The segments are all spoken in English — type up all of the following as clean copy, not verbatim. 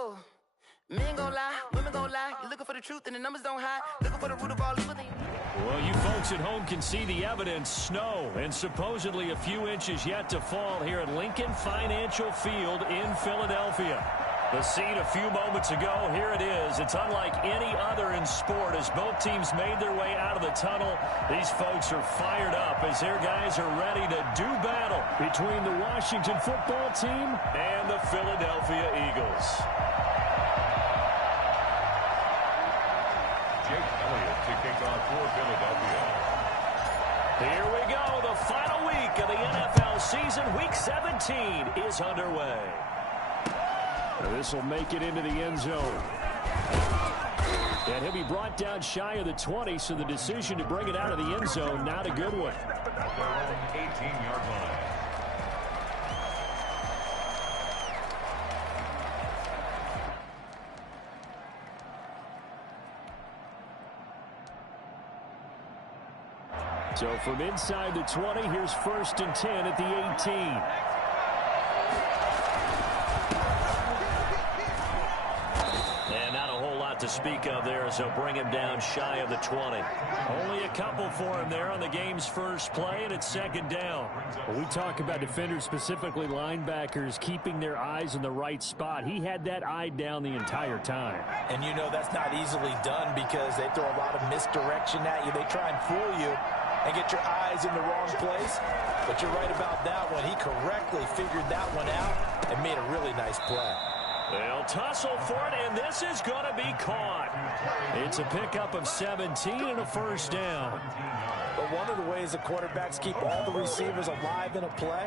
Oh, men gon' lie, women gon' lie. You're looking for the truth and the numbers don't hide. Looking for the root of all evil. Well, you folks at home can see the evidence. Snow and supposedly a few inches yet to fall here at Lincoln Financial Field in Philadelphia. The scene a few moments ago, here it is. It's unlike any other in sport as both teams made their way out of the tunnel. These folks are fired up as their guys are ready to do battle between the Washington football team and the Philadelphia Eagles. Jake Elliott to kick off for Philadelphia. Here we go. The final week of the NFL season. Week 17 is underway. This will make it into the end zone. And he'll be brought down shy of the 20, so the decision to bring it out of the end zone, not a good one. Their own 18-yard line. So from inside the 20, here's 1st and 10 at the 18. And not a whole lot to speak of there as they'll bring him down shy of the 20. Only a couple for him there on the game's first play, and it's 2nd down. When we talk about defenders, specifically linebackers, keeping their eyes in the right spot, he had that eye down the entire time. And you know that's not easily done because they throw a lot of misdirection at you. They try and fool you and get your eyes in the wrong place. But you're right about that one. He correctly figured that one out and made a really nice play. They'll tussle for it, and this is going to be caught. It's a pickup of 17 and a 1st down. But one of the ways the quarterbacks keep all the receivers alive in a play,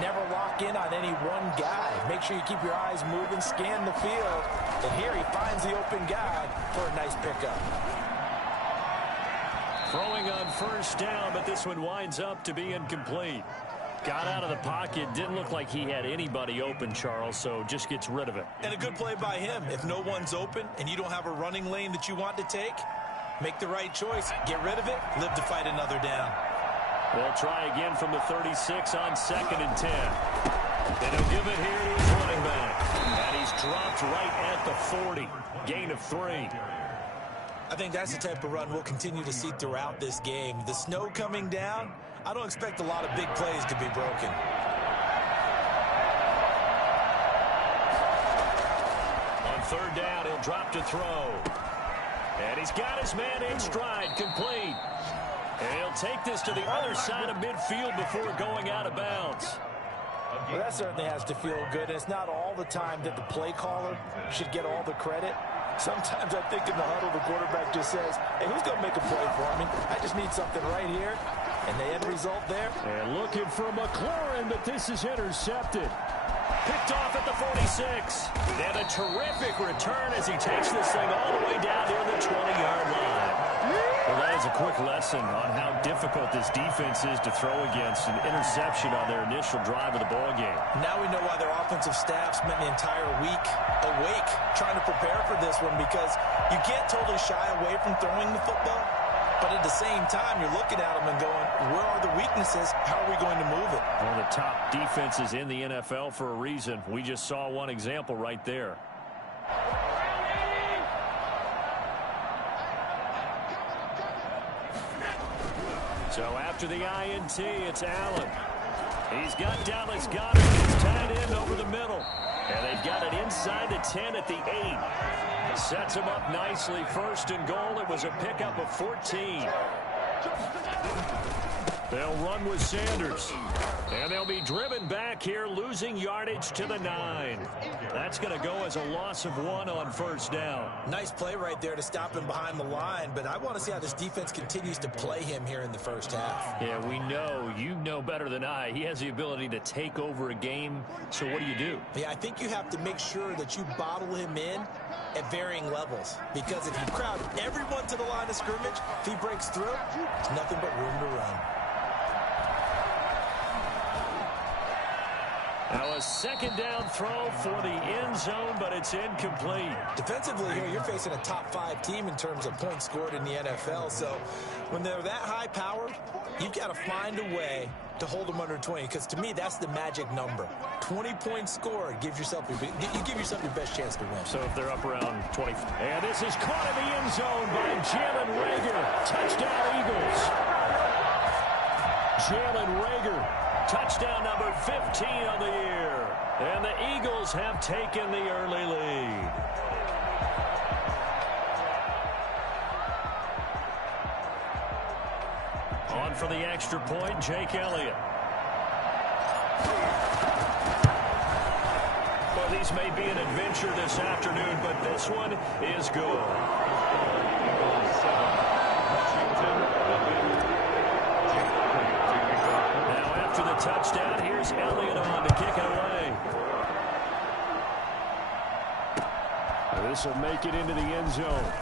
never lock in on any one guy. Make sure you keep your eyes moving, scan the field, and here he finds the open guy for a nice pickup. Throwing on 1st down, but this one winds up to be incomplete. Got out of the pocket, didn't look like he had anybody open, Charles, so just gets rid of it. And a good play by him. If no one's open and you don't have a running lane that you want to take, make the right choice. Get rid of it, live to fight another down. They'll try again from the 36 on 2nd and 10. And he'll give it here to his running back. And he's dropped right at the 40. Gain of 3. I think that's the type of run we'll continue to see throughout this game. The snow coming down, I don't expect a lot of big plays to be broken. On 3rd down, he'll drop to throw. And he's got his man in stride, complete. And he'll take this to the other side of midfield before going out of bounds. Well, that certainly has to feel good. It's not all the time that the play caller should get all the credit. Sometimes I think in the huddle, the quarterback just says, hey, who's going to make a play for me? I just need something right here. And the end result there. And looking for McLaurin, but this is intercepted. Picked off at the 46. And a terrific return as he takes this thing all the way down near the 20-yard line. Well, that is a quick lesson on how difficult this defense is to throw against. An interception on their initial drive of the ball game. Now we know why their offensive staff spent the entire week awake trying to prepare for this one, because you can't totally shy away from throwing the football. But at the same time, you're looking at them and going, where are the weaknesses? How are we going to move it? One of the top defenses in the NFL for a reason. We just saw one example right there. So after the INT, it's Allen. He's got Dallas Goedert. He's tied in over the middle. And they've got it inside the 10 at the 8. Sets him up nicely. 1st and goal. It was a pickup of 14. They'll run with Sanders. And they'll be driven back here, losing yardage to the 9. That's going to go as a loss of 1 on 1st down. Nice play right there to stop him behind the line, but I want to see how this defense continues to play him here in the 1st half. Yeah, we know. You know better than I. He has the ability to take over a game, so what do? Yeah, I think you have to make sure that you bottle him in at varying levels, because if you crowd everyone to the line of scrimmage, if he breaks through, there's nothing but room to run. Now a second down throw for the end zone, but it's incomplete. Defensively here, you're facing a top 5 team in terms of points scored in the NFL. So when they're that high powered, you've got to find a way to hold them under 20, because to me, that's the magic number. 20 points scored gives yourself you give yourself your best chance to win. So if they're up around 20. And this is caught in the end zone by Jalen Reagor. Touchdown, Eagles. Jalen Reagor. Touchdown number 15 on the year. And the Eagles have taken the early lead. On for the extra point, Jake Elliott. Well, these may be an adventure this afternoon, but this one is good. The touchdown. Here's Elliott on to kick it away. This will make it into the end zone.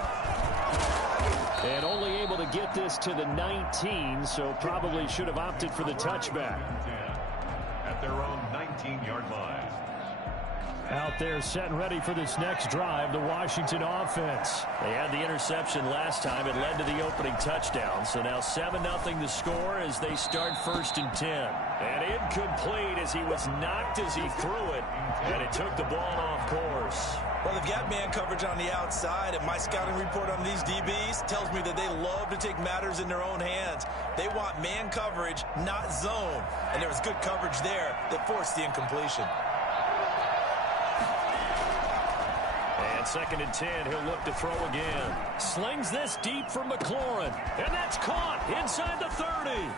And only able to get this to the 19, so probably should have opted for the touchback. At their own 19-yard line. Out there set and ready for this next drive, the Washington offense. They had the interception last time. It led to the opening touchdown. So now 7-0 the score as they start 1st and 10. And incomplete as he was knocked as he threw it. And it took the ball off course. Well, they've got man coverage on the outside, and my scouting report on these DBs tells me that they love to take matters in their own hands. They want man coverage, not zone. And there was good coverage there that forced the incompletion. And 2nd and 10, he'll look to throw again. Slings this deep for McLaurin. And that's caught inside the 30.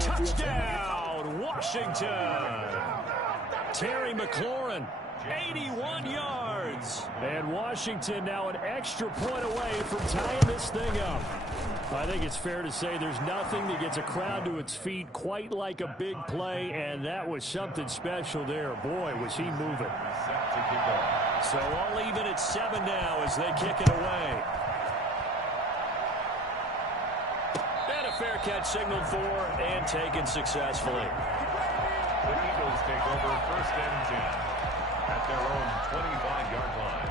Touchdown, Washington. Terry McLaurin, 81 yards. And Washington now an extra point away from tying this thing up. I think it's fair to say there's nothing that gets a crowd to its feet quite like a big play, and that was something special there. Boy, was he moving. So all even at 7 now as they kick it away. And a fair catch signaled for and taken successfully. The Eagles take over 1st and 10 at their own 25-yard line.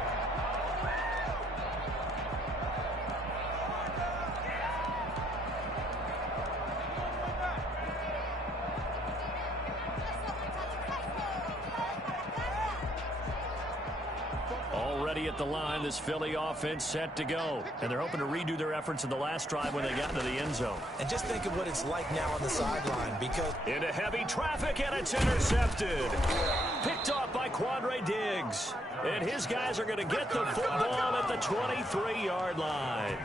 Already at the line, this Philly offense set to go. And they're hoping to redo their efforts in the last drive when they got into the end zone. And just think of what it's like now on the sideline, because into heavy traffic, and it's intercepted. Picked off by Quandre Diggs. And his guys are going to get the football at the 23-yard line.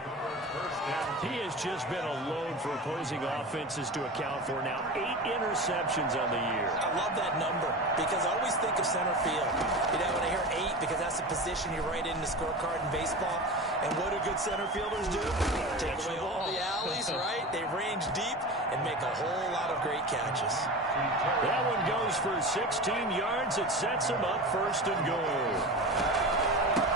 He has just been a load for opposing offenses to account for. Now 8 interceptions on the year. I love that number because I always think of center field. You know, when I hear 8, because that's the position you write in the scorecard in baseball. And what do good center fielders do? Take away all the alleys, right? They range deep and make a whole lot of great catches. That one goes for 16 yards. It sets him up 1st and goal.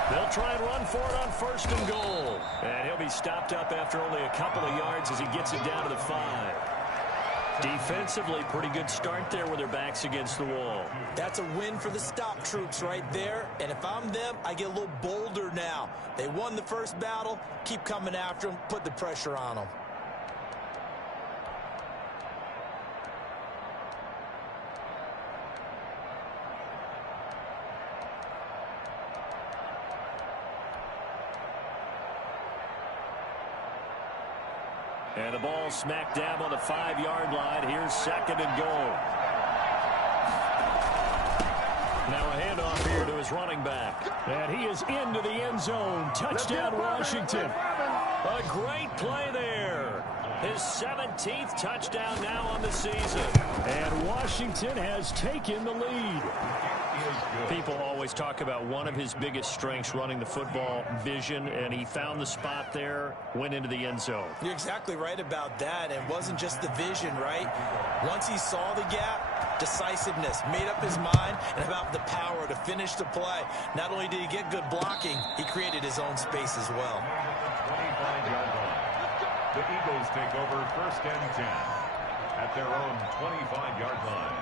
They'll try and run for it on 1st and goal. And he'll be stopped up after only a couple of yards as he gets it down to the 5. Defensively, pretty good start there with their backs against the wall. That's a win for the stop troops right there. And if I'm them, I get a little bolder now. They won the first battle. Keep coming after them. Put the pressure on them. And the ball smack dab on the 5-yard line. Here's 2nd and goal. Now a handoff here to his running back. And he is into the end zone. Touchdown, Washington. A great play there. His 17th touchdown now on the season. And Washington has taken the lead. People always talk about one of his biggest strengths, running the football, vision, and he found the spot there, went into the end zone. You're exactly right about that. It wasn't just the vision, right? Once he saw the gap, decisiveness, made up his mind, and about the power to finish the play. Not only did he get good blocking, he created his own space as well. 25-yard line. The Eagles take over 1st and 10 at their own 25-yard line.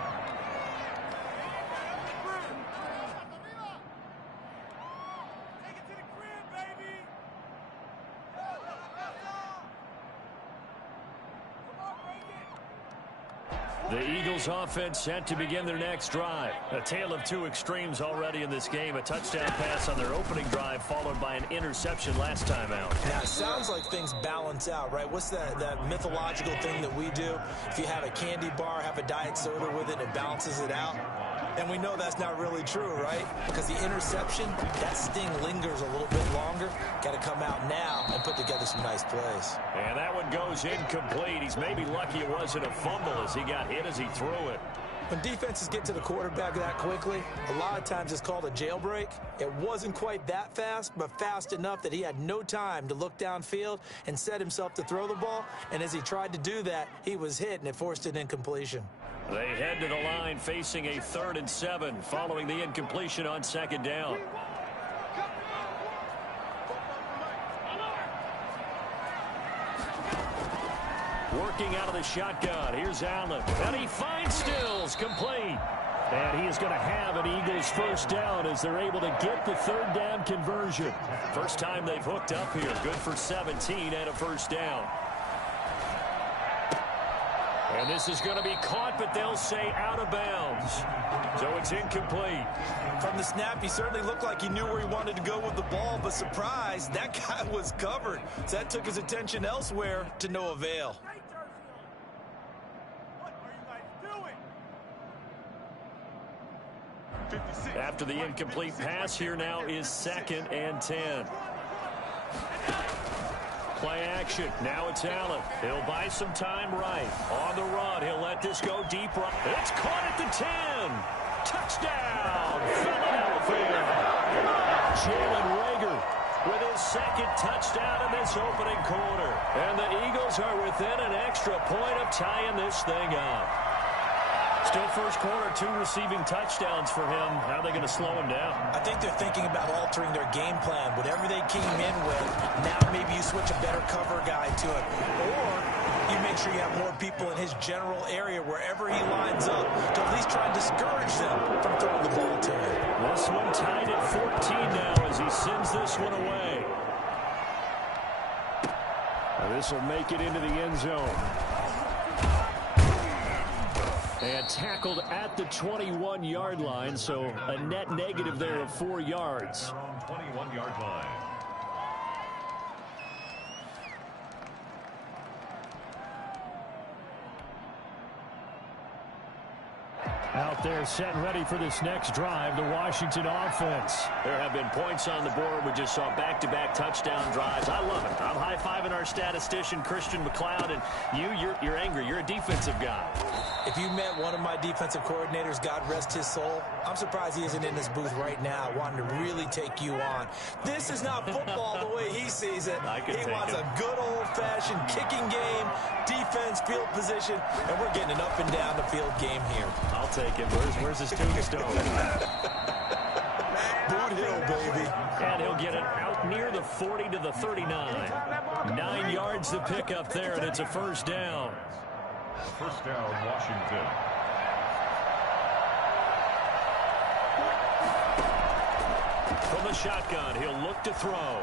The Eagles offense set to begin their next drive. A tale of two extremes already in this game. A touchdown pass on their opening drive followed by an interception last time out. Now, it sounds like things balance out, right? What's that mythological thing that we do? If you have a candy bar, have a diet soda with it, it balances it out. And we know that's not really true, right? Because the interception, that sting lingers a little bit longer. Got to come out now and put together some nice plays. And that one goes incomplete. He's maybe lucky it wasn't a fumble as he got hit as he threw it. When defenses get to the quarterback that quickly, a lot of times it's called a jailbreak. It wasn't quite that fast, but fast enough that he had no time to look downfield and set himself to throw the ball. And as he tried to do that, he was hit, and it forced an incompletion. They head to the line facing a 3rd and 7 following the incompletion on 2nd down. Working out of the shotgun. Here's Allen. And he finds Stills. Complete. And he is going to have an Eagles first down as they're able to get the 3rd down conversion. First time they've hooked up here. Good for 17 and a first down. And this is going to be caught, but they'll say out of bounds. So it's incomplete. From the snap, he certainly looked like he knew where he wanted to go with the ball, but surprise, that guy was covered. So that took his attention elsewhere to no avail. After the incomplete pass, here now is 2nd and 10. Play action. Now it's Allen. He'll buy some time right. On the run. He'll let this go deep right. It's caught at the 10. Touchdown, Philadelphia. Jalen Reagor with his 2nd touchdown in this opening quarter. And the Eagles are within an extra point of tying this thing up. Still first quarter, 2 receiving touchdowns for him. How are they going to slow him down? I think they're thinking about altering their game plan. Whatever they came in with, now maybe you switch a better cover guy to it. Or you make sure you have more people in his general area wherever he lines up to at least try and discourage them from throwing the ball to him. This one tied at 14 now as he sends this one away. This will make it into the end zone. And tackled at the 21-yard line, so a net negative there of 4 yards. 21-yard line. Out there set and ready for this next drive, the Washington offense. There have been points on the board. We just saw back-to-back touchdown drives. I love it. I'm high-fiving our statistician, Christian McLeod, and you're angry. You're a defensive guy. If you met one of my defensive coordinators, God rest his soul, I'm surprised he isn't in this booth right now wanting to really take you on. This is not football the way he sees it. He wants a good old-fashioned kicking game, defense, field position, and we're getting an up and down the field game here. I'll take it. Where's his tombstone? Boot Hill, baby. And he'll get it out near the 40 to the 39. 9 yards to pick up there, and it's a first down. First down, Washington. From the shotgun, he'll look to throw.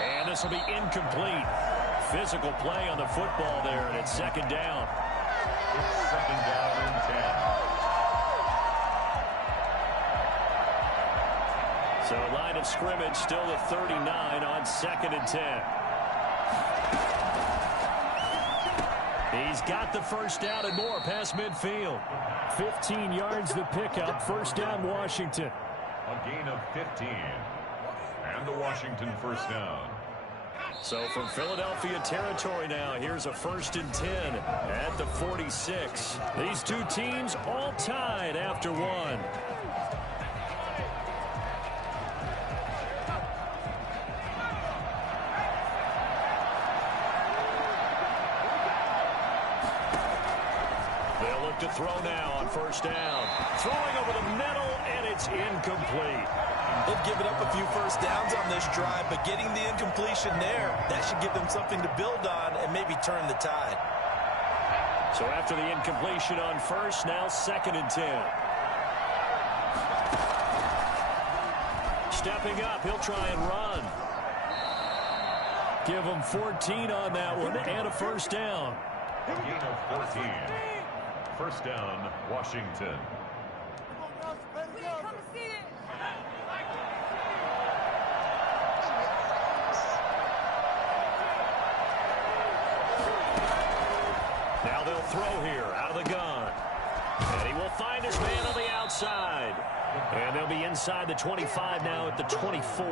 And this will be incomplete. Physical play on the football there, and it's 2nd down. It's 2nd down and 10. So line of scrimmage still the 39 on 2nd and 10. He's got the first down and more past midfield. 15 yards the pickup. First down, Washington. A gain of 15. And the Washington first down. So from Philadelphia territory now, here's a 1st and 10 at the 46. These two teams all tied after one. To throw now on first down. Throwing over the middle, and it's incomplete. They've given up a few first downs on this drive, but getting the incompletion there, that should give them something to build on and maybe turn the tide. So after the incompletion on first, now 2nd and 10. Stepping up, he'll try and run. Give him 14 on that one and a first down. A gain of 14. First down, Washington. Now they'll throw here out of the gun. And he will find his man on the outside. And they'll be inside the 25 now at the 24.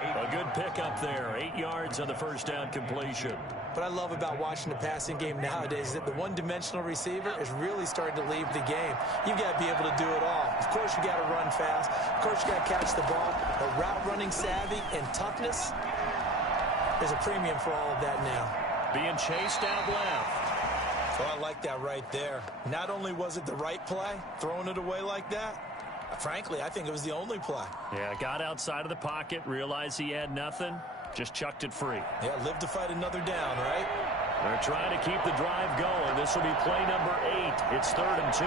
A good pickup there. 8 yards on the first down completion. What I love about watching the passing game nowadays is that the one-dimensional receiver is really starting to leave the game. You've got to be able to do it all. Of course, you got to run fast. Of course, you got to catch the ball. But route running savvy and toughness, there's a premium for all of that now. Being chased out left. Well, I like that right there. Not only was it the right play, throwing it away like that, frankly, I think it was the only play. Yeah, got outside of the pocket, realized he had nothing, just chucked it free. Yeah, live to fight another down, right? They're trying to keep the drive going. This will be play number 8. It's 3rd and 2.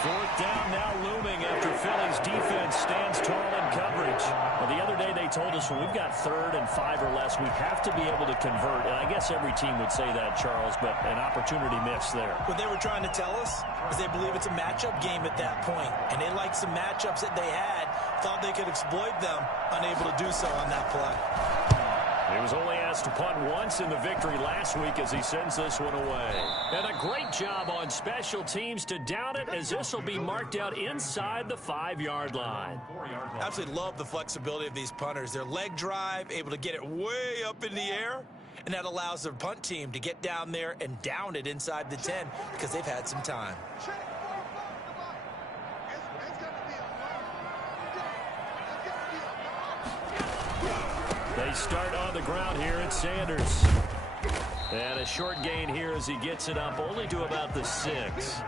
Fourth down now looming after Philly's defense stands tall in coverage. Well, the other day they told us when we've got 3rd and 5 or less, we have to be able to convert. And I guess every team would say that, Charles, but an opportunity missed there. What they were trying to tell us is they believe it's a matchup game at that point. And they liked some matchups that they had, thought they could exploit them, unable to do so on that play. He was only asked to punt once in the victory last week as he sends this one away. And a great job on special teams to down it as this will be marked out inside the 5-yard line. Absolutely love the flexibility of these punters. Their leg drive, able to get it way up in the air, and that allows their punt team to get down there and down it inside the 10 because they've had some time. They start on the ground here at Sanders. And a short gain here as he gets it up only to about the 6.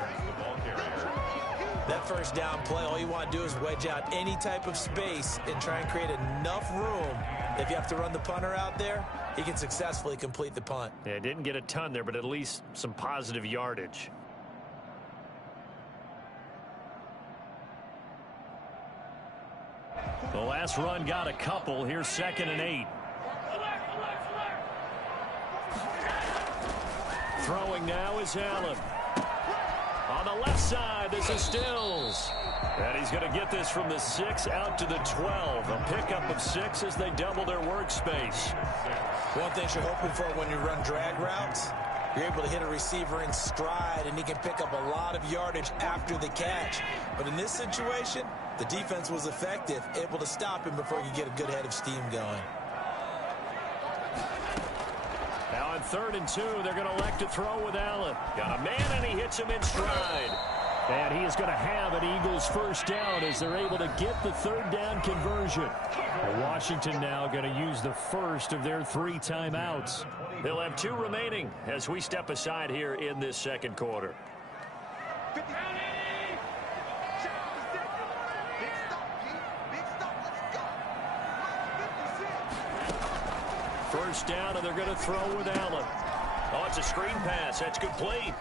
That first down play, all you want to do is wedge out any type of space and try and create enough room. If you have to run the punter out there, he can successfully complete the punt. Yeah, didn't get a ton there, but at least some positive yardage. The last run got a couple. Here's 2nd and 8. Throwing now is Allen. On the left side, this is Stills. And he's going to get this from the 6 out to the 12. A pickup of 6 as they double their workspace. One thing you're hoping for when you run drag routes, you're able to hit a receiver in stride, and he can pick up a lot of yardage after the catch. But in this situation, the defense was effective, able to stop him before you get a good head of steam going. Now on 3rd and 2, they're going to elect to throw with Allen. Got a man, and he hits him in stride. And he is going to have an Eagles first down as they're able to get the 3rd down conversion. Washington now going to use the first of their 3 timeouts. They'll have 2 remaining as we step aside here in this second quarter. First down, and they're going to throw with Allen. Oh, it's a screen pass. That's complete.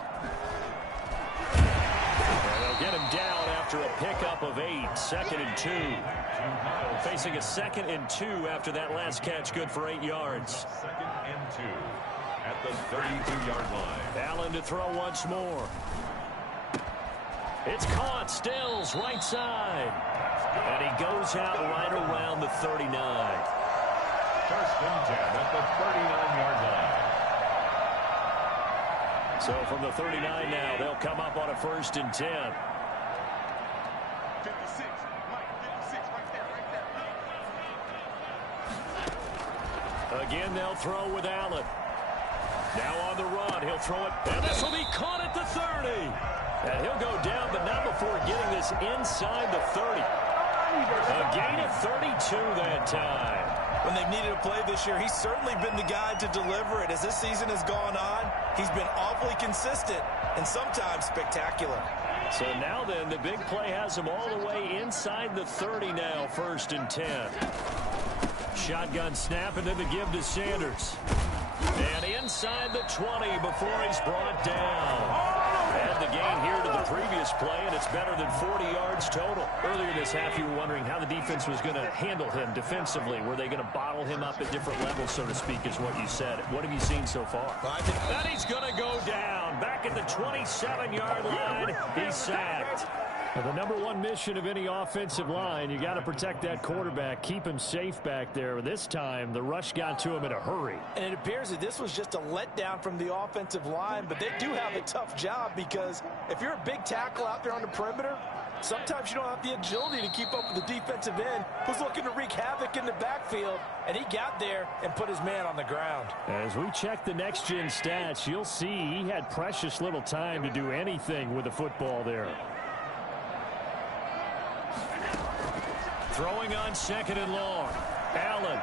And they'll get him down after a pickup of 8. 2nd and 2. Facing a 2nd and 2 after that last catch. Good for 8 yards. 2nd and 2 at the 32-yard line. Allen to throw once more. It's caught. Stills right side. And he goes out right around the 39. First and 10 at the 39-yard line. So from the 39 now, they'll come up on a 1st and 10. 56, Mike, 56, right there. Again, they'll throw with Allen. Now on the run, he'll throw it, and this will be caught at the 30. And he'll go down, but not before getting this inside the 30. A gain of 32 that time. When they've needed a play this year, he's certainly been the guy to deliver it. As this season has gone on, he's been awfully consistent and sometimes spectacular. So now then, the big play has him all the way inside the 30 now, 1st and 10. Shotgun snap, and then the give to Sanders. And inside the 20 before he's brought down. Add the gain here to the previous play, and it's better than 40 yards total. Earlier this half, you were wondering how the defense was going to handle him defensively. Were they going to bottle him up at different levels, so to speak, is what you said. What have you seen so far? And he's going to go down. Back at the 27-yard line, he's sacked. Well, the number one mission of any offensive line, you got to protect that quarterback, keep him safe back there. This time, the rush got to him in a hurry. And it appears that this was just a letdown from the offensive line, but they do have a tough job because if you're a big tackle out there on the perimeter, sometimes you don't have the agility to keep up with the defensive end who's looking to wreak havoc in the backfield, and he got there and put his man on the ground. As we check the next-gen stats, you'll see he had precious little time to do anything with the football there. Throwing on 2nd and long. Allen.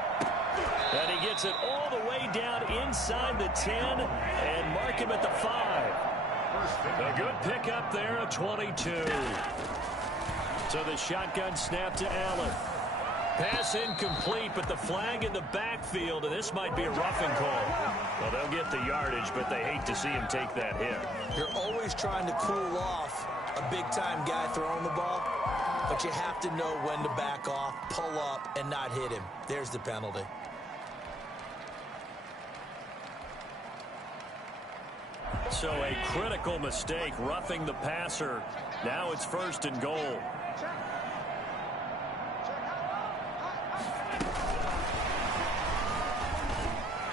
And he gets it all the way down inside the 10 and mark him at the 5. A good pickup there, a 22. So the shotgun snap to Allen. Pass incomplete, but the flag in the backfield, and this might be a roughing call. Well, they'll get the yardage, but they hate to see him take that hit. You're always trying to cool off a big-time guy throwing the ball, but you have to know when to back off, pull up, and not hit him. There's the penalty. So a critical mistake, roughing the passer. Now it's 1st and goal.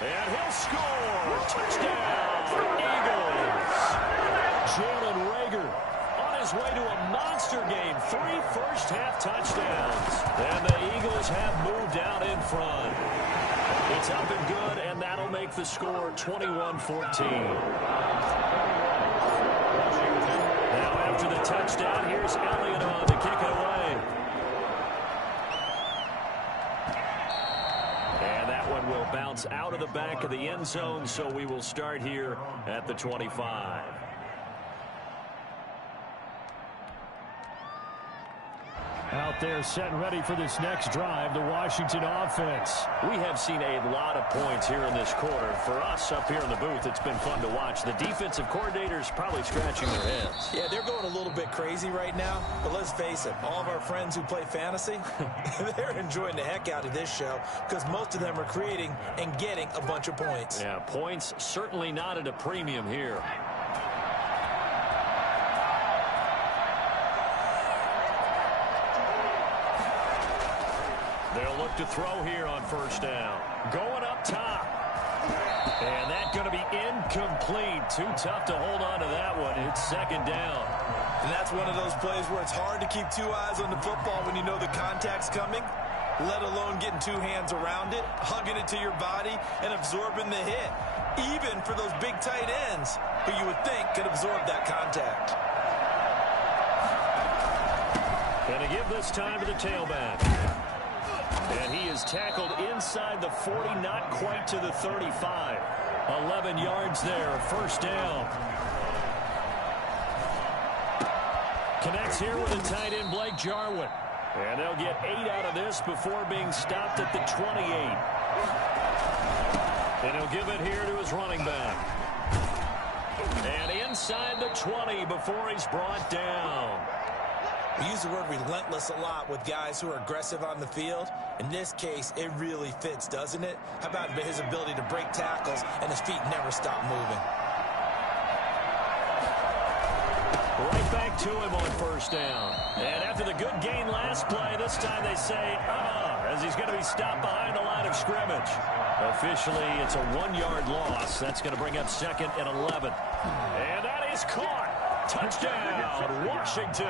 And he'll score! Touchdown, Eagles! Jalen Reagor on his way to a monster game. 3 first-half touchdowns. And the Eagles have moved out in front. It's up and good, and that'll make the score 21-14. Now after the touchdown, here's Elliott on to kick it away. And that one will bounce out of the back of the end zone, so we will start here at the 25. Out there set and ready for this next drive, the Washington offense. We have seen a lot of points here in this quarter. For us up here in the booth, it's been fun to watch. The defensive coordinators probably scratching their heads. Yeah, they're going a little bit crazy right now, but let's face it, all of our friends who play fantasy, they're enjoying the heck out of this show because most of them are creating and getting a bunch of points. Yeah, points certainly not at a premium here. They'll look to throw here on 1st down. Going up top. And that's going to be incomplete. Too tough to hold on to that one. It's 2nd down. And that's one of those plays where it's hard to keep 2 eyes on the football when you know the contact's coming, let alone getting 2 hands around it, hugging it to your body, and absorbing the hit, even for those big tight ends who you would think could absorb that contact. Going to give this time to the tailback. And he is tackled inside the 40, not quite to the 35. 11 yards there, 1st down. Connects here with a tight end, Blake Jarwin. And they'll get 8 out of this before being stopped at the 28. And he'll give it here to his running back. And inside the 20 before he's brought down. We use the word relentless a lot with guys who are aggressive on the field. In this case, it really fits, doesn't it? How about his ability to break tackles and his feet never stop moving? Right back to him on 1st down. And after the good gain last play, this time they say, as he's going to be stopped behind the line of scrimmage. Officially, it's a 1-yard loss. That's going to bring up 2nd and 11. And that is caught. Touchdown, Washington.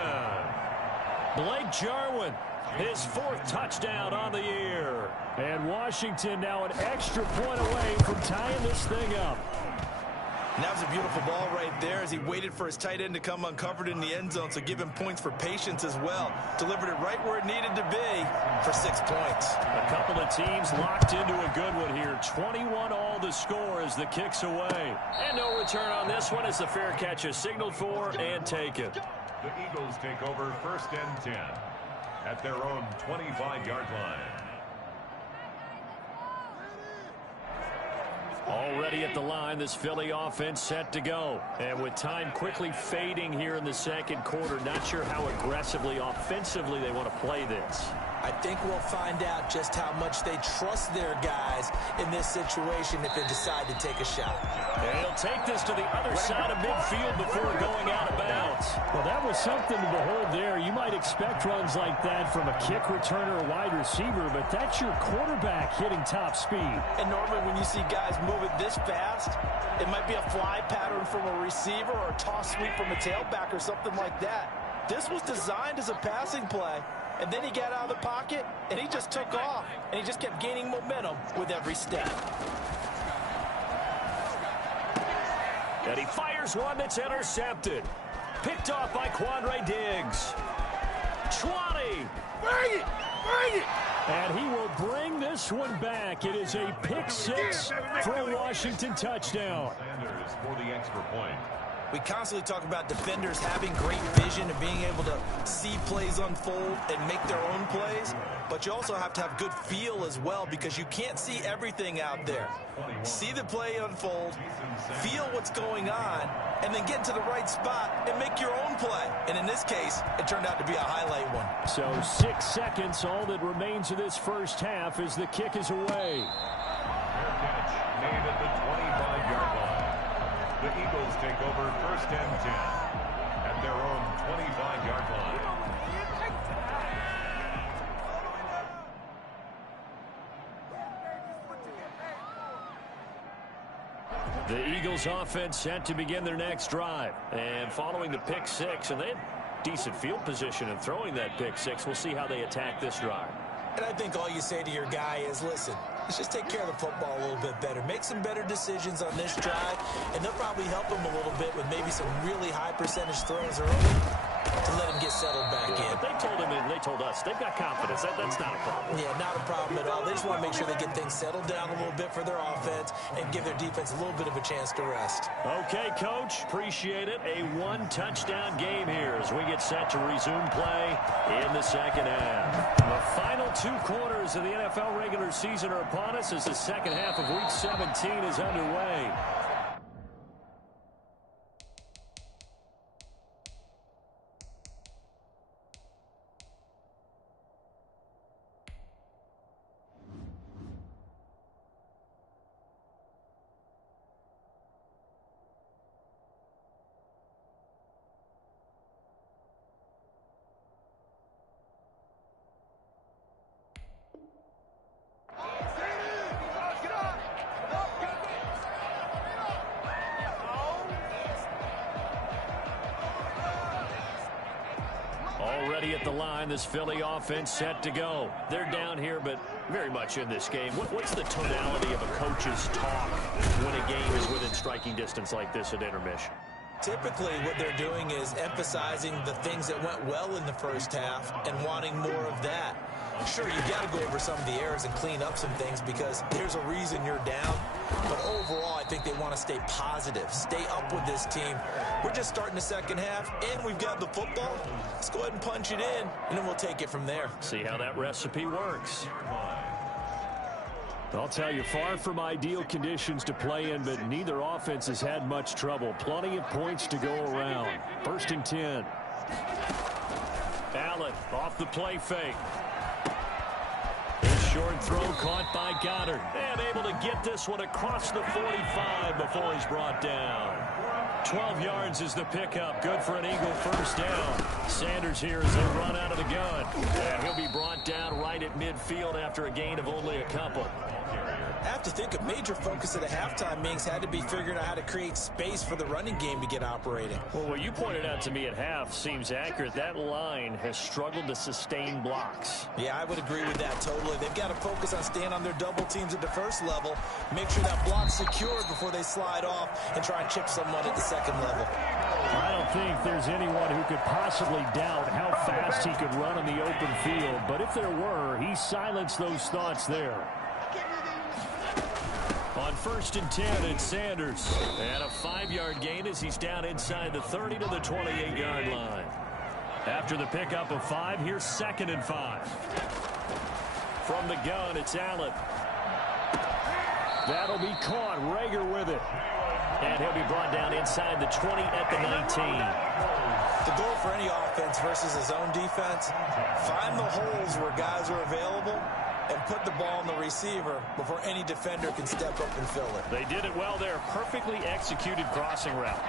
Blake Jarwin, his 4th touchdown on the year. And Washington now an extra point away from tying this thing up. And that was a beautiful ball right there as he waited for his tight end to come uncovered in the end zone, so give him points for patience as well. Delivered it right where it needed to be for 6 points. A couple of teams locked into a good one here. 21 all the score as the kick's away. And no return on this one as the fair catch is signaled for and taken. The Eagles take over 1st and 10 at their own 25-yard line. Already at the line, this Philly offense set to go. And with time quickly fading here in the second quarter, not sure how aggressively, offensively they want to play this. I think we'll find out just how much they trust their guys in this situation if they decide to take a shot. And he'll take this to the other side of midfield before going out of bounds. Well, that was something to behold there. You might expect runs like that from a kick returner or wide receiver, but that's your quarterback hitting top speed. And normally when you see guys move it this fast, it might be a fly pattern from a receiver or a toss sweep from a tailback or something like that. This was designed as a passing play. And then he got out of the pocket, and he just took off. And he just kept gaining momentum with every step. And he fires one that's intercepted. Picked off by Quandre Diggs. 20. Bring it! Bring it! And he will bring this one back. It is a pick six for a Washington touchdown. Sanders for the extra point. We constantly talk about defenders having great vision and being able to see plays unfold and make their own plays. But you also have to have good feel as well because you can't see everything out there. See the play unfold, feel what's going on, and then get to the right spot and make your own play. And in this case, it turned out to be a highlight one. So 6 seconds, all that remains of this first half as the kick is away. Fair catch made at the 25-yard line. The Eagles take over first and 10 at their own 25-yard line. The Eagles offense set to begin their next drive. And following the pick six, and they had decent field position in throwing that pick six. We'll see how they attack this drive. And I think all you say to your guy is, listen, let's just take care of the football a little bit better. Make some better decisions on this drive, and they'll probably help him a little bit with maybe some really high percentage throws early to let him get settled back in. But they told him and they told us they've got confidence. That's not a problem. Yeah, not a problem at all. They just want to make sure they get things settled down a little bit for their offense and give their defense a little bit of a chance to rest. Okay, Coach. Appreciate it. A one-touchdown game here as we get set to resume play in the second half. The final 2 quarters of the NFL regular season are upon us as the second half of Week 17 is underway. Already at the line, this Philly offense set to go. They're down here, but very much in this game. What's the tonality of a coach's talk when a game is within striking distance like this at intermission? Typically, what they're doing is emphasizing the things that went well in the first half and wanting more of that. Sure, you got to go over some of the errors and clean up some things because there's a reason you're down. But overall, I think they want to stay positive, stay up with this team. We're just starting the second half, and we've got the football. Let's go ahead and punch it in, and then we'll take it from there. See how that recipe works. I'll tell you, far from ideal conditions to play in, but neither offense has had much trouble. Plenty of points to go around. First and 10. Allen off the play fake. Short throw caught by Goddard. And able to get this one across the 45 before he's brought down. 12 yards is the pickup. Good for an Eagle first down. Sanders here as they run out of the gun. And he'll be brought down right at midfield after a gain of only a couple. I have to think a major focus of the halftime meetings had to be figuring out how to create space for the running game to get operating. Well, what you pointed out to me at half seems accurate. That line has struggled to sustain blocks. Yeah, I would agree with that totally. They've got to focus on staying on their double teams at the first level, make sure that block's secured before they slide off and try and chip someone at the second level. I don't think there's anyone who could possibly doubt how fast he could run on the open field, but if there were, he silenced those thoughts there. On first and 10, it's Sanders. And a 5-yard gain as he's down inside the 30 to the 28-yard line. After the pickup of 5, here's second and 5. From the gun, it's Allen. That'll be caught. Rager with it. And he'll be brought down inside the 20 at the 19. The goal for any offense versus his own defense, find the holes where guys are available and put the ball on the receiver before any defender can step up and fill it. They did it well there. Perfectly executed crossing route.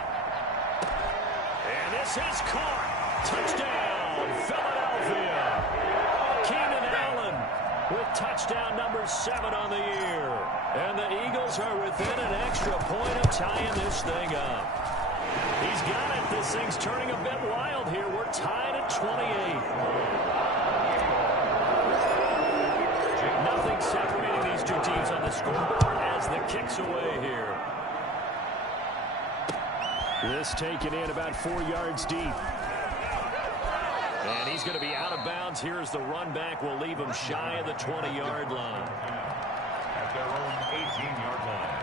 And this is caught. Touchdown, Philadelphia. Keenan Allen with touchdown number 7 on the year. And the Eagles are within an extra point of tying this thing up. He's got it. This thing's turning a bit wild here. We're tied at 28. Nothing separating these two teams on the scoreboard as the kick's away here. This taken in about 4 yards deep. And he's going to be out of bounds here as the run back will leave him shy of the 20-yard line. At their own 18-yard line.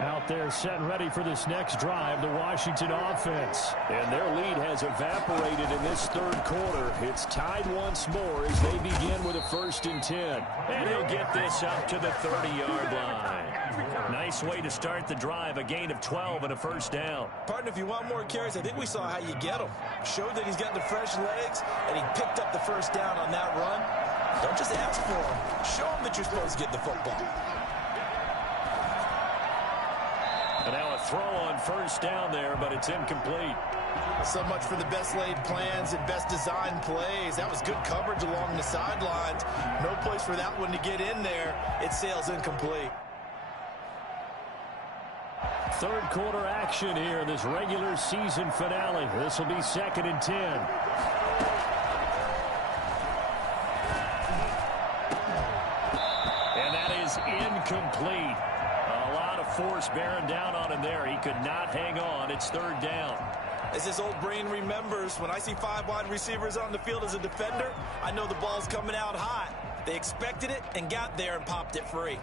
Out there set and ready for this next drive, the Washington offense. And their lead has evaporated in this third quarter. It's tied once more as they begin with a 1st and 10. And he'll get this up to the 30-yard line. Nice way to start the drive, a gain of 12 and a 1st down. Partner, if you want more carries, I think we saw how you get them. Showed that he's got the fresh legs, and he picked up the 1st down on that run. Don't just ask for him. Show him that you're supposed to get the football. And now a throw on 1st down there, but it's incomplete. So much for the best laid plans and best designed plays. That was good coverage along the sidelines. No place for that one to get in there. It sails incomplete. Third quarter action here in this regular season finale. This will be 2nd and 10. And that is incomplete. A lot of force bearing down on him there. He could not hang on. It's 3rd down. As his old brain remembers, when I see 5 wide receivers on the field as a defender, I know the ball's coming out hot. They expected it and got there and popped it free.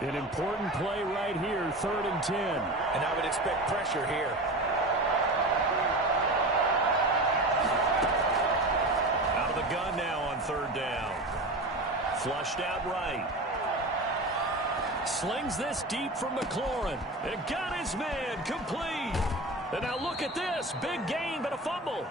An important play right here, 3rd and 10. And I would expect pressure here. Out of the gun now on 3rd down. Flushed out right. Slings this deep from McLaurin. It got his man complete. And now look at this. Big gain, but a fumble.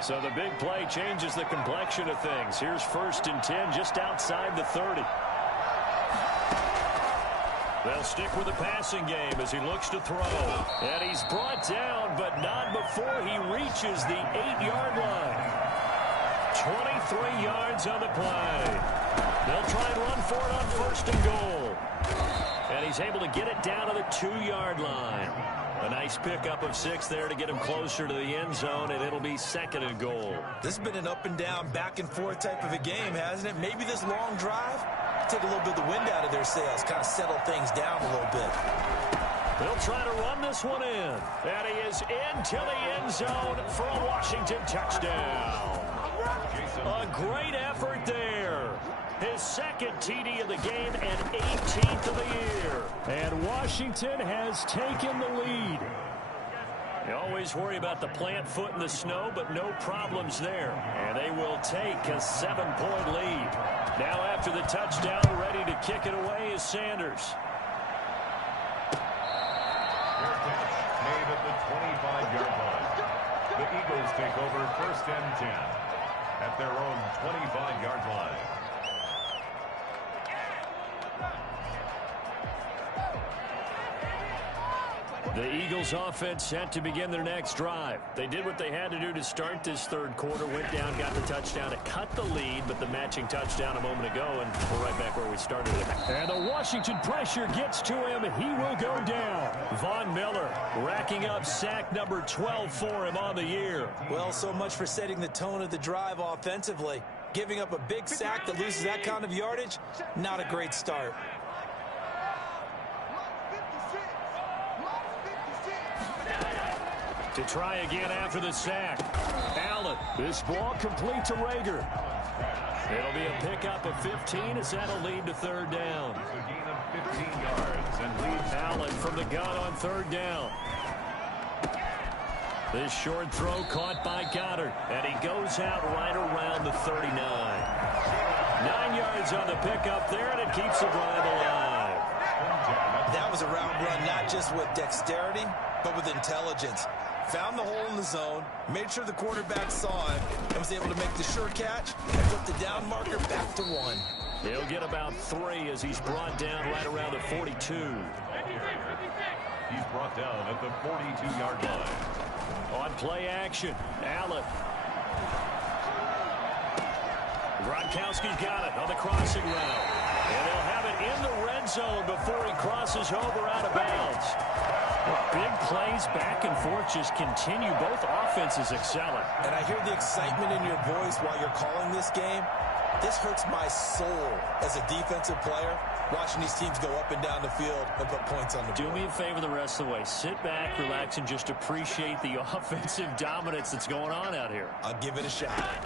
So the big play changes the complexion of things. Here's 1st and 10 just outside the 30. They'll stick with the passing game as he looks to throw. And he's brought down, but not before he reaches the 8-yard line. 23 yards on the play. They'll try and run for it on 1st and goal. And he's able to get it down to the 2-yard line. A nice pickup of 6 there to get him closer to the end zone, and it'll be 2nd and goal. This has been an up and down, back and forth type of a game, hasn't it? Maybe this long drive take a little bit of the wind out of their sails, kind of settle things down a little bit. They'll try to run this one in. And he is into the end zone for a Washington touchdown. A great effort there. His 2nd TD of the game and 18th of the year. And Washington has taken the lead. You always worry about the plant foot in the snow, but no problems there. And they will take a 7-point lead. Now after the touchdown, ready to kick it away is Sanders. Fair catch made at the 25-yard line. The Eagles take over 1st and 10 at their own 25-yard line. The Eagles offense set to begin their next drive. They did what they had to do to start this 3rd quarter, went down, got the touchdown to cut the lead, but the matching touchdown a moment ago, and we're right back where we started it. And the Washington pressure gets to him. He will go down. Von Miller racking up sack number 12 for him on the year. Well, so much for setting the tone of the drive offensively. Giving up a big sack that loses that kind of yardage, not a great start. To try again after the sack. Allen. This ball complete to Rager. It'll be a pickup of 15 as that'll lead to third down. It's a gain of 15 yards and leads Allen from the gun on third down. This short throw caught by Goddard, and he goes out right around the 39. 9 yards on the pickup there, and it keeps the drive alive. That was a route run not just with dexterity, but with intelligence. Found the hole in the zone, made sure the quarterback saw it, and was able to make the sure catch and put the down marker back to 1. He'll get about 3 as he's brought down right around the 42. He's brought down at the 42-yard line. On play action, Allen. Gronkowski's got it on the crossing route. And they'll have it in the red zone before he crosses over out of bounds. Big plays back and forth just continue. Both offenses excelling. And I hear the excitement in your voice while you're calling this game. This hurts my soul as a defensive player, watching these teams go up and down the field and put points on the board. Do me a favor the rest of the way. Sit back, relax, and just appreciate the offensive dominance that's going on out here. I'll give it a shot.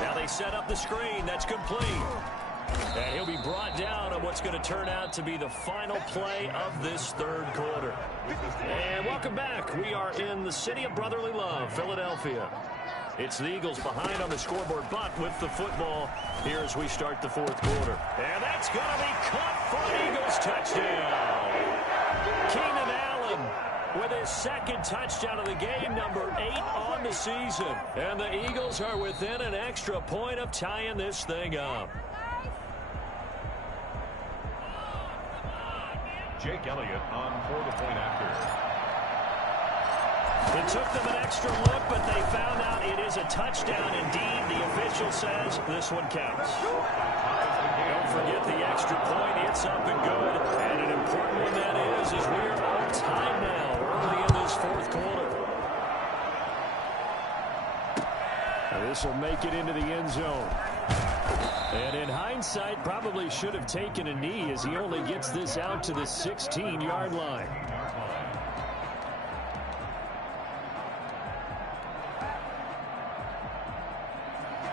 Now they set up the screen. That's complete. And he'll be brought down on what's going to turn out to be the final play of this third quarter. And welcome back. We are in the city of brotherly love, Philadelphia. It's the Eagles behind on the scoreboard, but with the football here as we start the fourth quarter. And that's going to be caught for an Eagles touchdown. Keenan Allen with his second touchdown of the game, number 8 on the season. And the Eagles are within an extra point of tying this thing up. Jake Elliott on for the point after. It took them an extra look, but they found out it is a touchdown indeed. The official says this one counts. Don't forget the extra point. It's up and good. And an important one that is as we are on time now early in this fourth quarter. This will make it into the end zone. And in hindsight, probably should have taken a knee as he only gets this out to the 16-yard line.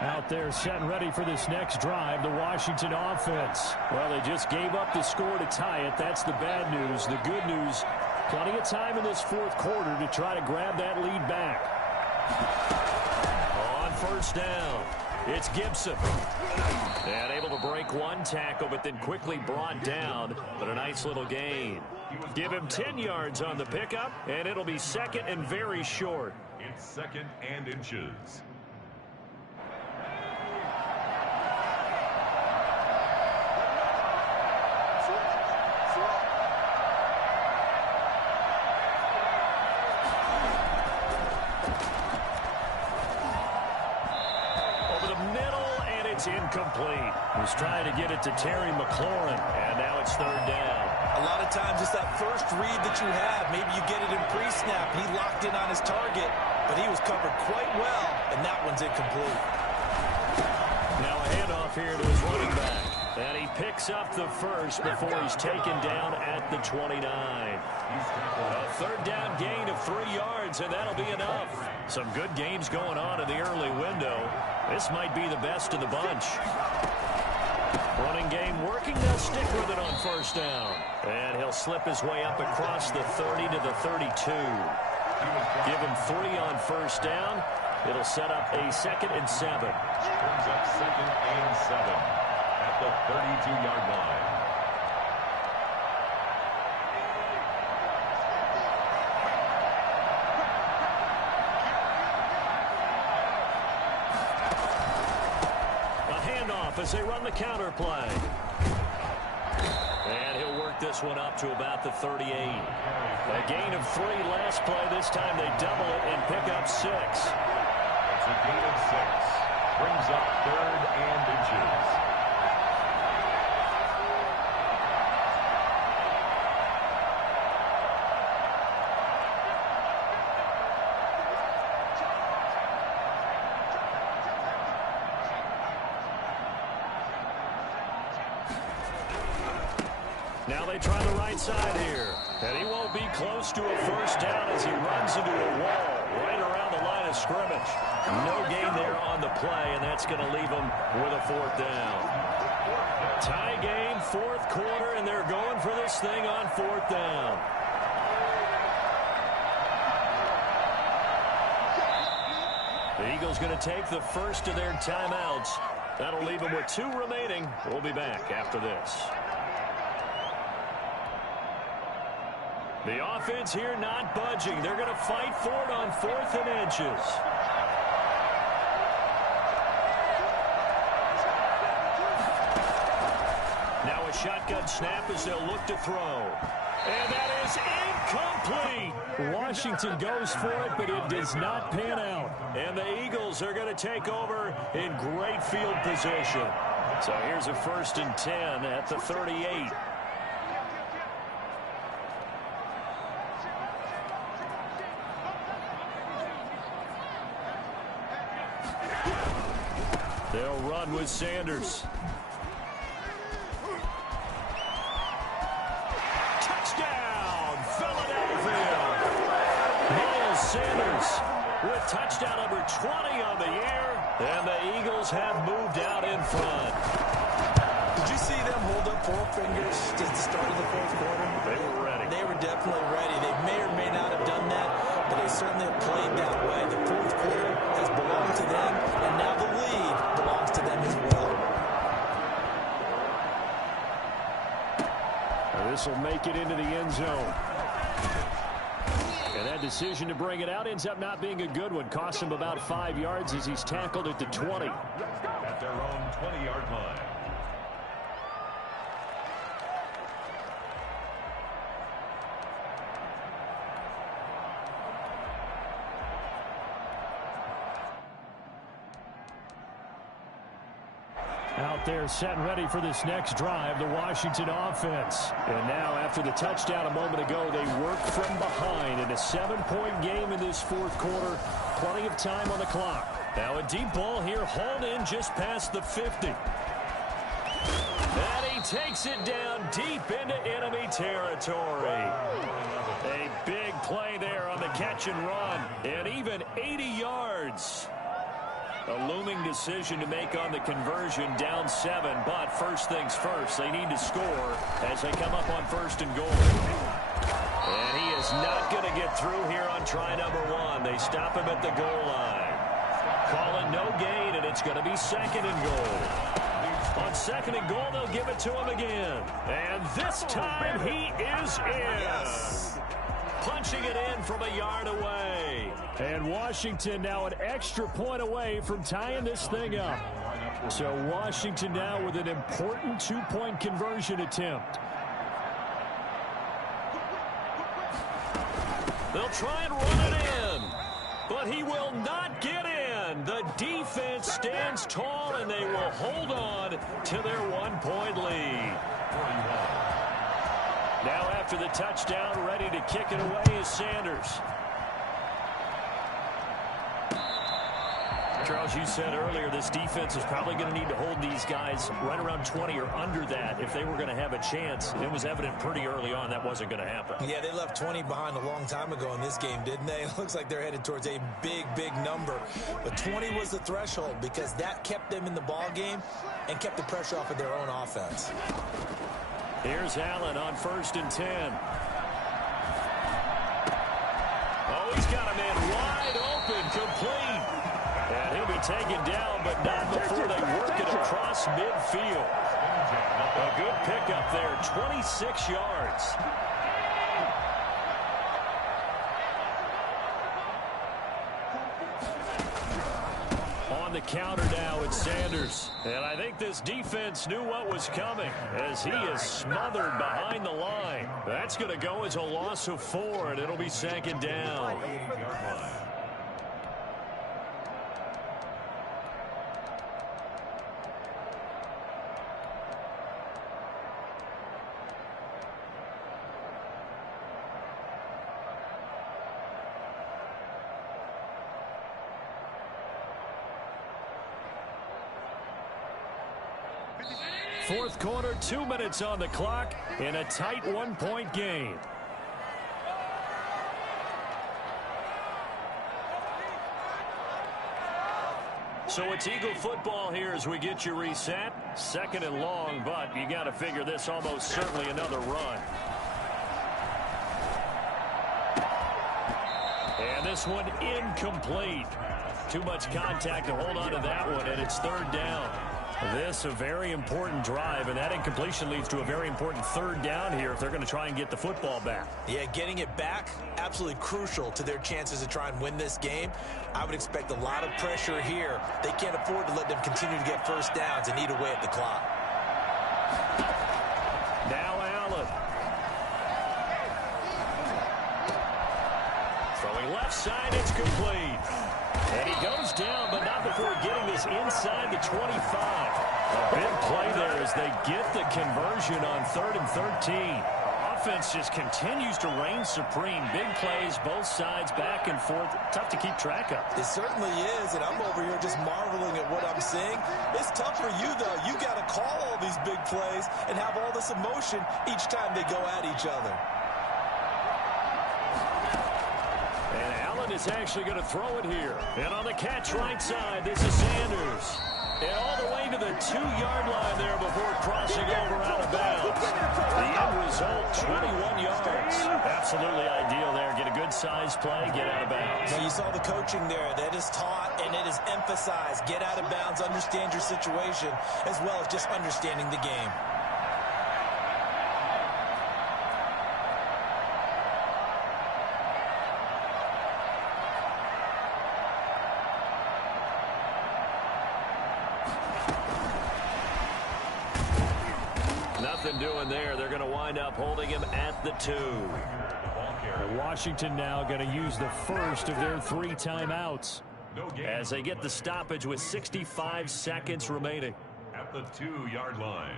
Out there set and ready for this next drive, the Washington offense. Well, they just gave up the score to tie it. That's the bad news. The good news, plenty of time in this fourth quarter to try to grab that lead back. On first down, it's Gibson. And able to break one tackle, but then quickly brought down. But a nice little gain. Give him 10 yards on the pickup, and it'll be second and very short. It's second and inches. Incomplete. He's trying to get it to Terry McLaurin, and now it's third down. A lot of times it's that first read that you have. Maybe you get it in pre-snap. He locked in on his target, but he was covered quite well, and that one's incomplete. Now a handoff here to his running back, and he picks up the first before he's taken down at the 29. A third down gain of 3 yards, and that'll be enough. Some good games going on in the early window. This might be the best of the bunch. Running game working. They'll stick with it on first down. And he'll slip his way up across the 30 to the 32. Give him 3 on first down. It'll set up a 2nd and 7. Brings up 2nd and 7 at the 32-yard line. As they run the counter play. And he'll work this one up to about the 38. A gain of 3 last play. This time they double it and pick up 6. It's a gain of 6. Brings up 3rd and inches. Now they try the right side here. And he won't be close to a first down as he runs into a wall right around the line of scrimmage. No gain there on the play, and that's going to leave them with a 4th down. Tie game, 4th quarter, and they're going for this thing on 4th down. The Eagles going to take the first of their timeouts. That'll leave them with 2 remaining. We'll be back after this. The offense here not budging. They're going to fight for it on 4th and inches. Now a shotgun snap as they'll look to throw. And that is incomplete. Washington goes for it, but it does not pan out. And the Eagles are going to take over in great field position. So here's a 1st and 10 at the 38. They'll run with Sanders. Touchdown, Philadelphia. Miles Sanders with touchdown number 20 on the year. And the Eagles have moved out in front. Did you see them hold up 4 fingers at the start of the 4th quarter? They were ready. They were definitely ready. They may or may not have done that, but they certainly have played that way. The 4th quarter has belonged to them, and now the lead belongs to them as well. This will make it into the end zone. And that decision to bring it out ends up not being a good one. Costs him about 5 yards as he's tackled at the 20. At their own 20-yard line. Out there set and ready for this next drive, the Washington offense. And now after the touchdown a moment ago, they work from behind in a 7-point game in this 4th quarter. Plenty of time on the clock. Now a deep ball here, hauled in just past the 50. And he takes it down deep into enemy territory. A big play there on the catch and run. And even 80 yards. A looming decision to make on the conversion, down 7, but first things first, they need to score as they come up on 1st and goal. And he is not going to get through here on try number 1. They stop him at the goal line. Calling no gain, and it's going to be 2nd and goal. On 2nd and goal, they'll give it to him again. And this time he is in. Yes. Punching it in from a yard away. And Washington now an extra point away from tying this thing up. So Washington now with an important 2-point conversion attempt. They'll try and run it in, but he will not get in. The defense stands tall, and they will hold on to their 1-point lead. Now after the touchdown, ready to kick it away is Sanders. Charles, you said earlier this defense is probably going to need to hold these guys right around 20 or under that if they were going to have a chance. It was evident pretty early on that wasn't going to happen. Yeah, they left 20 behind a long time ago in this game, didn't they? It looks like they're headed towards a big, big number. But 20 was the threshold because that kept them in the ball game and kept the pressure off of their own offense. Here's Allen on 1st and 10. Oh, he's got a man wide open, complete. And he'll be taken down, but not before they work it across midfield. A good pickup there, 26 yards. On the counter now, it's Sanders. And I think this defense knew what was coming as he is smothered behind the line. That's going to go as a loss of 4, and it'll be 2nd down. Fourth quarter, 2 minutes on the clock in a tight 1-point game. So it's Eagle football here as we get you reset. Second and long, but you got to figure this almost certainly another run. And this one incomplete. Too much contact to hold on to that one, and it's third down. This a very important drive, and that incompletion leads to a very important third down here if they're going to try and get the football back. Yeah, getting it back, absolutely crucial to their chances to try and win this game. I would expect a lot of pressure here. They can't afford to let them continue to get first downs and eat away at the clock. Now Allen. Throwing left side, it's complete. And he goes down, but not before getting this inside the 25. A big play there as they get the conversion on 3rd and 13. Offense just continues to reign supreme. Big plays, both sides, back and forth. Tough to keep track of. It certainly is, and I'm over here just marveling at what I'm seeing. It's tough for you, though. You got to call all these big plays and have all this emotion each time they go at each other. Is actually going to throw it here. And on the catch right side, this is Sanders. And all the way to the 2-yard line there before crossing over out of bounds. The end result, 21 yards. Absolutely ideal there. Get a good size play, get out of bounds. Now you saw the coaching there. That is taught and it is emphasized. Get out of bounds, understand your situation, as well as just understanding the game. Doing there. They're going to wind up holding him at the 2. And Washington now going to use the first of their 3 timeouts as they get the stoppage with 65 seconds remaining. At the 2-yard line.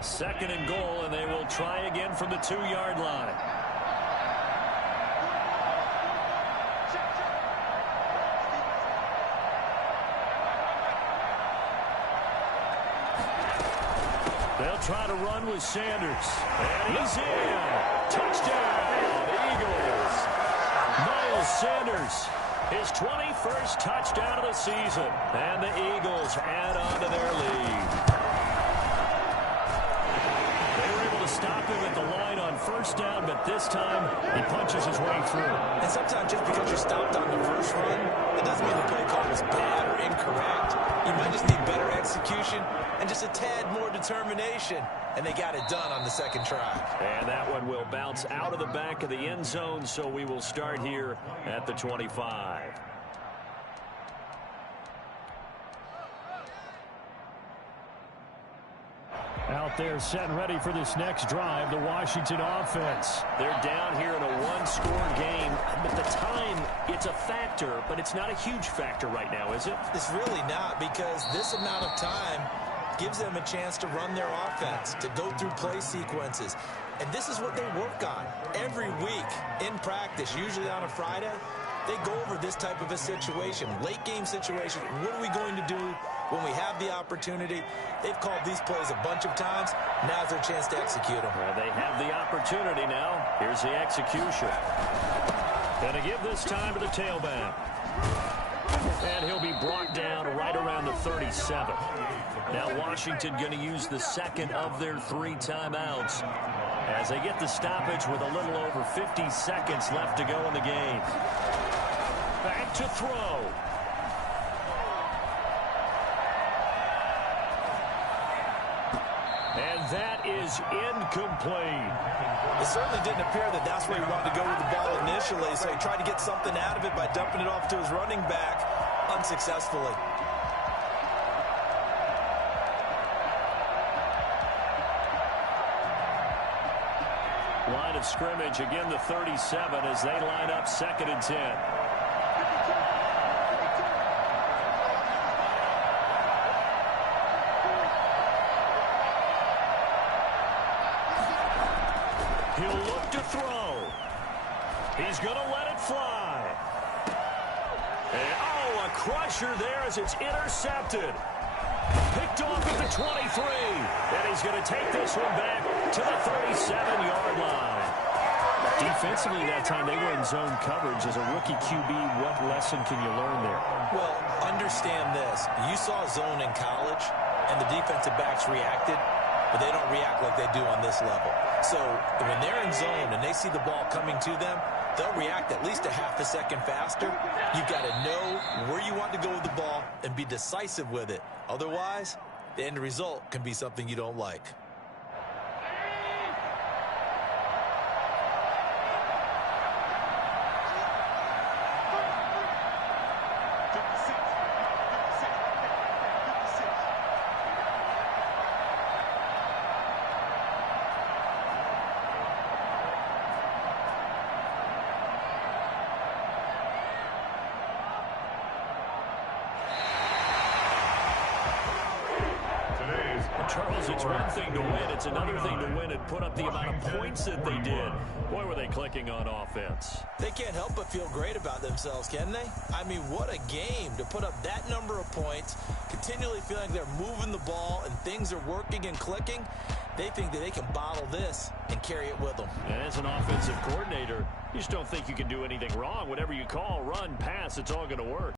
Second and goal, and they will try again from the 2-yard line. They'll try to run with Sanders. And he's in. Touchdown, Eagles. Miles Sanders, his 21st touchdown of the season. And the Eagles add on to their lead. Stop him at the line on first down, but this time he punches his way through. And sometimes just because you're stopped on the first run, it doesn't mean the play call was bad or incorrect. You might just need better execution and just a tad more determination. And they got it done on the second try. And that one will bounce out of the back of the end zone, so we will start here at the 25. Out there set and ready for this next drive, the Washington offense. They're down here in a one-score game, but the time, it's a factor, but it's not a huge factor right now, is it? It's really not, because this amount of time gives them a chance to run their offense, to go through play sequences. And this is what they work on every week in practice, usually on a Friday. They go over this type of a situation, late game situation. What are we going to do when we have the opportunity? They've called these plays a bunch of times. Now's their chance to execute them. Well, they have the opportunity now. Here's the execution. Going to give this time to the tailback. And he'll be brought down right around the 37. Now Washington going to use the second of their 3 timeouts as they get the stoppage with a little over 50 seconds left to go in the game. Back to throw. And that is incomplete. It certainly didn't appear that that's where he wanted to go with the ball initially, so he tried to get something out of it by dumping it off to his running back unsuccessfully. Line of scrimmage, again the 37 as they line up 2nd and 10. He'll look to throw. He's going to let it fly. And, oh, a crusher there as it's intercepted. Picked off at the 23. And he's going to take this one back to the 37-yard line. Defensively that time, they were in zone coverage. As a rookie QB, what lesson can you learn there? Well, understand this. You saw zone in college, and the defensive backs reacted, but they don't react like they do on this level. So when they're in zone and they see the ball coming to them, they'll react at least a half a second faster. You've got to know where you want to go with the ball and be decisive with it. Otherwise, the end result can be something you don't like. Charles, it's one thing to win. It's another thing to win and put up the amount of points that they did. Boy, were they clicking on offense. They can't help but feel great about themselves, can they? I mean, what a game to put up that number of points, continually feeling they're moving the ball and things are working and clicking. They think that they can bottle this and carry it with them. And as an offensive coordinator, you just don't think you can do anything wrong. Whatever you call, run, pass, it's all going to work.